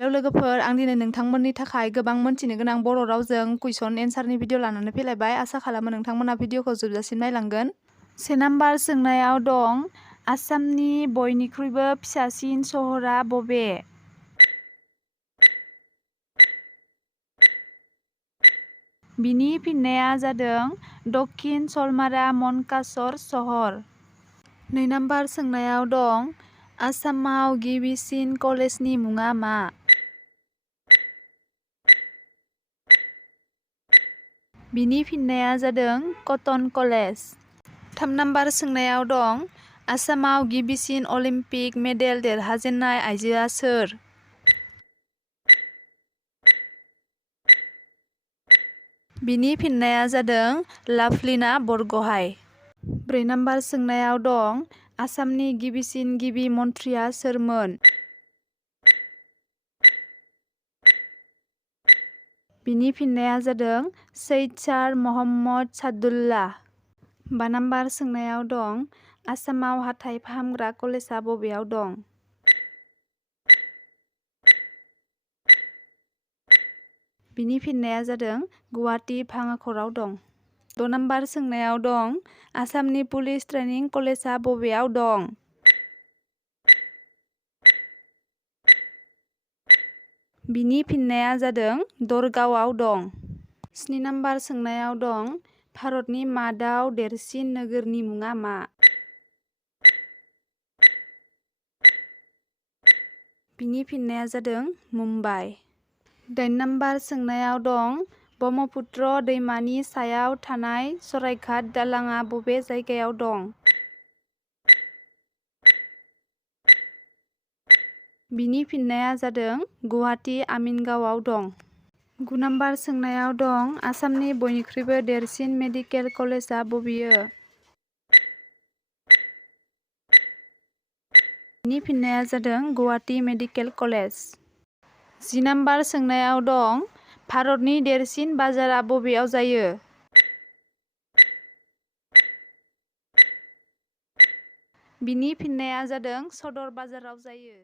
Hello लोगोफोर, आं दिनै नोंथांमोननि थाखाय गोबां मोनथिनो गोनां बर' रावजों कुइसन एन्सारनि भिडिअ लानानै फैलायबाय। आसा खालामो नोंथांमोना भिडिअखौ जोबजासिम नायलांगोन। से नाम्बार सोंनायाव दं आसामनि बयनिख्रुइबो फिसासिन सहरा बबे? बिनि फिननाया जादों दक्षिण सलमारा मनकासर सहर। 2 नाम्बार सोंनायाव दं आसामाव गिबिसिन कलेजनि मुङा मा? बिनि फिननाया जादों कटन कलेज। 3 नाम्बार सोंनायाव दं आसामाव गिबिसिन अलिम्पिक मेडेल देरहाजेननाय आइजोआ सोर? बिनि फिननाया जादों लाभलिना बरग'हाइ। 4 नाम्बार सोंनायाव दं आसामनि गिबिसिन गिबि मन्थ्रिया सोरमोन? बिनि फिननाया जादों सैयद महम्मद सादुल्ला। 5 नाम्बार सोंनायाव दं आसामाव हाथाइ फाहामग्रा कलेजआ बबेयाव दं? बिनि फिननाया जादों गुवाहाटि भाङाख'राव दं। 6 नाम्बार सोंनायाव दं आसामनि पुलिस ट्रेनिं कलेजआ बबेयाव दं? बिनि फिननाया जादों दरगावआव दं। 7 नाम्बार सोंनायाव दं भारतनि मादाव देरसिन नोगोरनि मुङा मा? बिनि फिननाया जादों मुम्बाइ। 8 नाम्बार सोंनायाव दं ब्रह्मपुत्र दैमानि सायाव थानाय सरायघाट दालांआ बबे जायगायाव दं? बिनि फिननाया जादों गुवाहाटि आमिनगावआव दं। 9 नाम्बार सोंनायाव दं आसामनि बयनिख्रुइबो देरसिन मेडिकेल कलेजआ बबेयो? बिनि फिननाया जादों गुवाहाटि मेडिकेल कलेज। 10 नाम्बार सोंनायाव दं भारतनि देरसिन बाजारा बबेयाव जायो? बिनि फिननाया जादों सदर बाजाराव जायो।